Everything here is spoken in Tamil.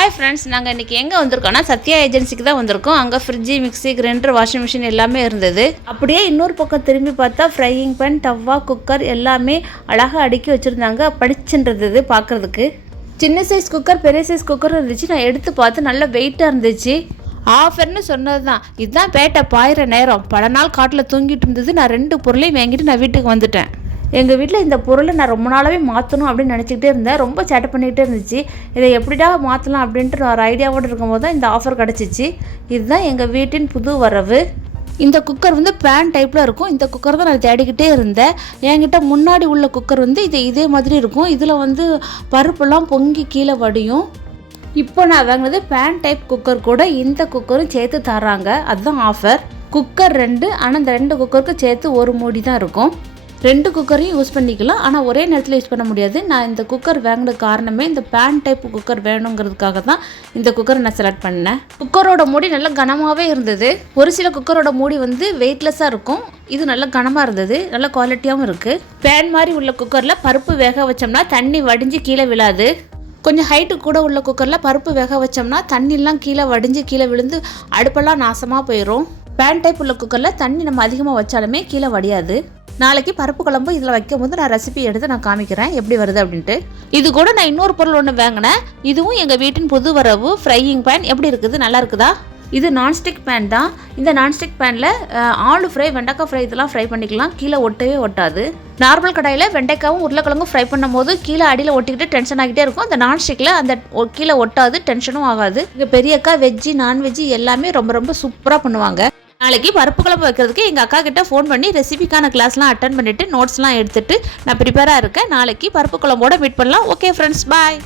ஹாய் ஃப்ரெண்ட்ஸ், நாங்கள் இன்றைக்கி எங்கே வந்திருக்கோன்னா சத்யா ஏஜென்சிக்கு தான் வந்திருக்கோம். அங்கே fridge, mixie, grinder, washing machine எல்லாமே இருந்தது. அப்படியே இன்னொரு பக்கம் திரும்பி பார்த்தா ஃப்ரையிங் பேன், டவ்வா, குக்கர் எல்லாமே அழகாக அடுக்கி வச்சுருந்தாங்க. படிச்சுன்றது பார்க்குறதுக்கு. சின்ன சைஸ் குக்கர், பெரிய சைஸ் குக்கர் இருந்துச்சு. நான் எடுத்து பார்த்து நல்ல வெயிட்டாக இருந்துச்சு. ஆஃபர்னு சொன்னது தான். இதுதான் பேட்டை பாயிற நேரம். பல நாள் காட்டில் தூங்கிட்டு இருந்தது. நான் 2 பொருளையும் வாங்கிட்டு நான் வீட்டுக்கு வந்துட்டேன். எங்கள் வீட்டில் இந்த பொருளை நான் ரொம்ப நாளாகவே மாற்றணும் அப்படின்னு நினச்சிக்கிட்டே இருந்தேன். ரொம்ப சேட்டை பண்ணிக்கிட்டே இருந்துச்சு. இதை எப்படிடா மாற்றலாம் அப்படின்ட்டு ஒரு ஐடியாவோடு இருக்கும்போது தான் இந்த ஆஃபர் கிடச்சிச்சு. இதுதான் எங்கள் வீட்டின் புது வரவு. இந்த குக்கர் பேன் டைப்பில் இருக்கும். இந்த குக்கர் தான் நான் தேடிக்கிட்டே இருந்தேன். என்கிட்ட முன்னாடி உள்ள குக்கர் இதே மாதிரி இருக்கும். இதில் பருப்புலாம் பொங்கி கீழே வடியும். இப்போ நான் வாங்கினது பேன் டைப் குக்கர் கூட இந்த குக்கரும் சேர்த்து தர்றாங்க. அதுதான் ஆஃபர். குக்கர் 2, ஆனால் இந்த 2 குக்கருக்கு சேர்த்து ஒரு மூடி தான் இருக்கும். 2 குக்கரையும் யூஸ் பண்ணிக்கலாம், ஆனால் ஒரே நேரத்தில் யூஸ் பண்ண முடியாது. நான் இந்த குக்கர் வாங்கின காரணமே இந்த பேன் டைப் குக்கர் வேணுங்கிறதுக்காக தான் இந்த குக்கரை நான் செலக்ட் பண்ணேன். குக்கரோட மூடி நல்லா கனமாகவே இருந்தது. ஒரு சில குக்கரோட மூடி வெயிட்லெஸ்ஸாக இருக்கும். இது நல்லா கனமாக இருந்தது. நல்ல குவாலிட்டியாகவும் இருக்குது. பேன் மாதிரி உள்ள குக்கரில் பருப்பு வேக வச்சோம்னா தண்ணி வடிஞ்சு கீழே விழாது. கொஞ்சம் ஹைட்டு கூட உள்ள குக்கரில் பருப்பு வேக வச்சோம்னா தண்ணிலாம் கீழே வடிஞ்சு கீழே விழுந்து அடுப்பெல்லாம் நாசமாக போயிடும். பேன் டைப் உள்ள குக்கரில் தண்ணி நம்ம அதிகமாக வச்சாலுமே கீழே வடியாது. நாளைக்கு பருப்பு குழம்பு இதில் வைக்கும் போது நான் ரெசிபி எடுத்து நான் காமிக்கிறேன் எப்படி வருது அப்படின்ட்டு. இது கூட நான் இன்னொரு பொருள் ஒன்று வாங்கினேன். இதுவும் எங்கள் வீட்டின் புது வரவு. ஃப்ரையிங் பேன் எப்படி இருக்குது, நல்லா இருக்குதா? இது நான்ஸ்டிக் பேன் தான். இந்த நான்ஸ்டிக் பேனில் ஆலு ஃப்ரை, வெண்டைக்காய் ஃப்ரை இதெல்லாம் ஃப்ரை பண்ணிக்கலாம். கீழே ஒட்டவே ஒட்டாது. நார்மல் கடாயில் வெண்டைக்காவும் உருளைக்கிழங்கும் ஃப்ரை பண்ணும் போது கீழே அடியில் ஒட்டிக்கிட்டு டென்ஷன் ஆகிட்டே இருக்கும். அந்த நான்ஸ்டிக்கில் அந்த கீழே ஒட்டாது, டென்ஷனும் ஆகாது. இங்கே பெரியக்கா வெஜ்ஜி நான்வெஜ்ஜி எல்லாமே ரொம்ப ரொம்ப சூப்பராக பண்ணுவாங்க. நாளைக்கு பருப்பு குழம்பு வைக்கிறதுக்கு எங்கள் அக்கா கிட்ட ஃபோன் பண்ணி ரெசிபிக்கான கிளாஸ்லாம் அட்டன் பண்ணிவிட்டு நோட்ஸ்லாம் எடுத்துகிட்டு நான் ப்ரிப்பேராக இருக்கேன். நாளைக்கு பருப்பு குழம்போட மீட் பண்ணலாம். ஓகே ஃப்ரெண்ட்ஸ், பாய்.